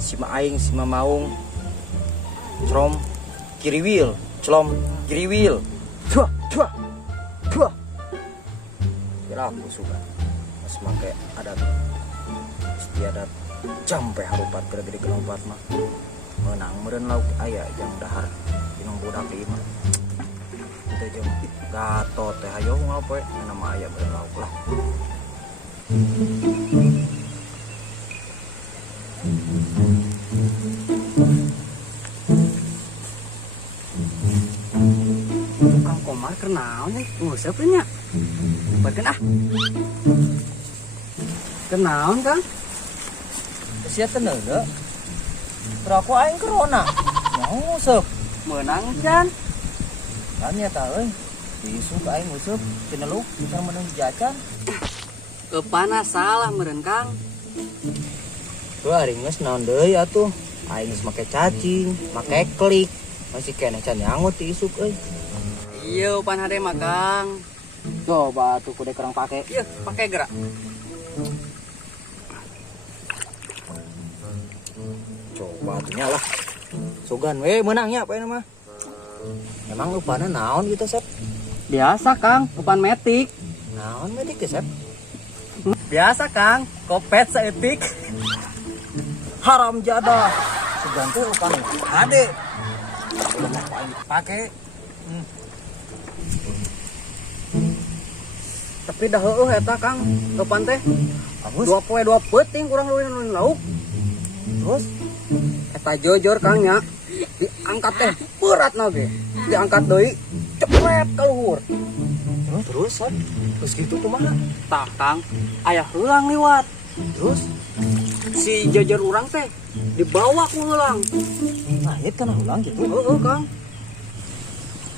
Sima aing sima maung crom kiriwil celom kiriwil cuah cuah cuah kira aku suka mas make adat istiadat jampe harupat gede-gede genompat mah menang meureun lauk aya jang dahar inung budak ieu mah teh jeung gatot teh hayo ngapoe nama aya meureun lauk lah. Kang Komar kenal nih, ngusap nya. Badan ah. Kenal kan? Sia tenang deh. Beraku aing corona. Mau usep. Menang kan? Kan ya euy. Diisuk aing usep tineluk kita menang jajan. Kepana salah meureun Kang. Tuh hari geus naon deui atuh. Aing geus make cacing, make klik. Masih keneh can nyangut diisuk euy. Iya, pan hade mah Kang. Coba tuh kudu kurang pake. Iya, pakai gerak. Coba atunya lah. Sugan we menangnya apa mah. Emang upana naon gitu, Sep? Biasa Kang, upan metik. Naon medik ya, Sep? Biasa Kang, kopet saeutik. Haram jadah. Sugan teh upan ade. Udah ngapain pake? Tapi dah heueuh eta Kang, upan teh. Bagus. Dua poe dua peuting kurang leuwih lauk. Terus Eta jojor Kang nya. Diangkat teh berat ge. Diangkat deui cepet ka luhur. terus Sep. Terus gitu kumaha? Tah Kang, aya heulang liwat. Terus Si jojor urang teh dibawa ku heulang. langit kan ulang gitu. Heueuh Kang.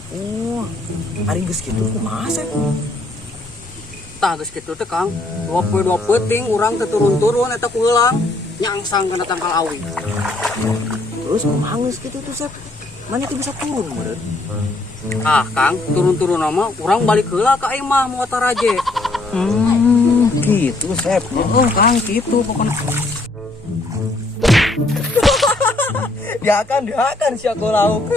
Oh, hari geus kitu kumaha, Sep? Tah geus kitu teh Kang, dua peuting urang teh turun-turun eta ku heulang nyangsang kana tangkal awi. Terus kumaha geus kitu tuh, Sep? Mana tuh bisa turun meureun? Ah Kang, turun-turun mah urang balik heula ka imah moal taraje. Gitu, Sep. Heeh Kang, kitu pokona. Dia akan si aku lauk.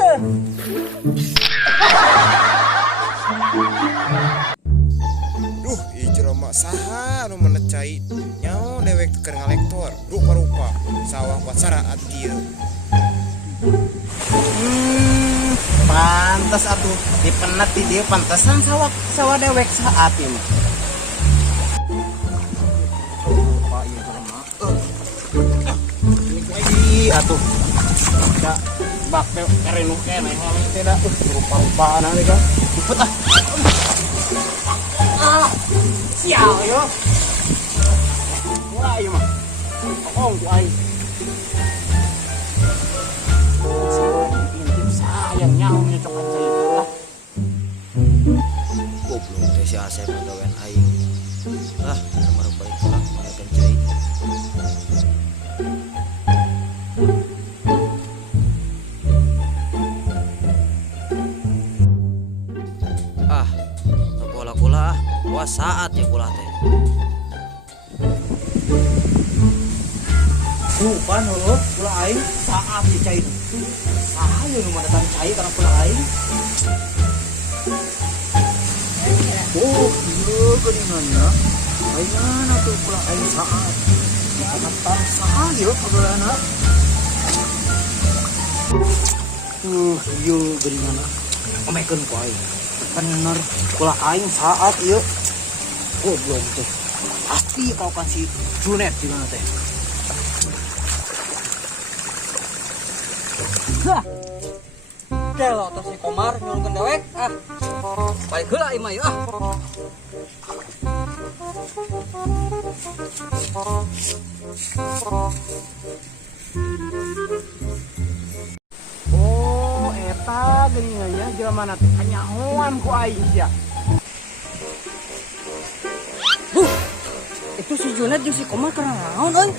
Duh, ieu jelema saha anu menecai nyaho dewek keur ngalektor rupa-rupa sawah pasaraat kieu. Pantes atuh dipenet di dieu pantesan sawah dewek saat ieu mah. Pak ieu jelema. Ini atuh. Da bak teh kerenu keneh hal teh da rupa-rupana deui kan. Cepet ah. Sial yo. Wah ieu mah. Kokong ku aing. Intip sayang nyaho nyocokan cai ah. Goblok teh si Asep ngagawean aing. Ah, nomor baik lah ngagawean cai. Ah, kula wah saat ya kula teh. Pan heuh kula aing saat di cai. Saha nu datang cai karena kula aing. Oh, ieu geuninganna. Ayeuna tuh kula aing saat. Kata saha ieu pageulanna. Ieu geuninganna. Omekeun ku aing. Bener kula aing saat ieu. Oh, belum teh. Pasti kau kasih Junet di mana teh. Hah. Kelo tos si Komar nyulkeun dewek ah. Balik heula imah ieu ah. Oh, eta geuningannya jelema na teh kanyahoan ku aing sia. Itu si Junet jeung si Komar keur naon euy?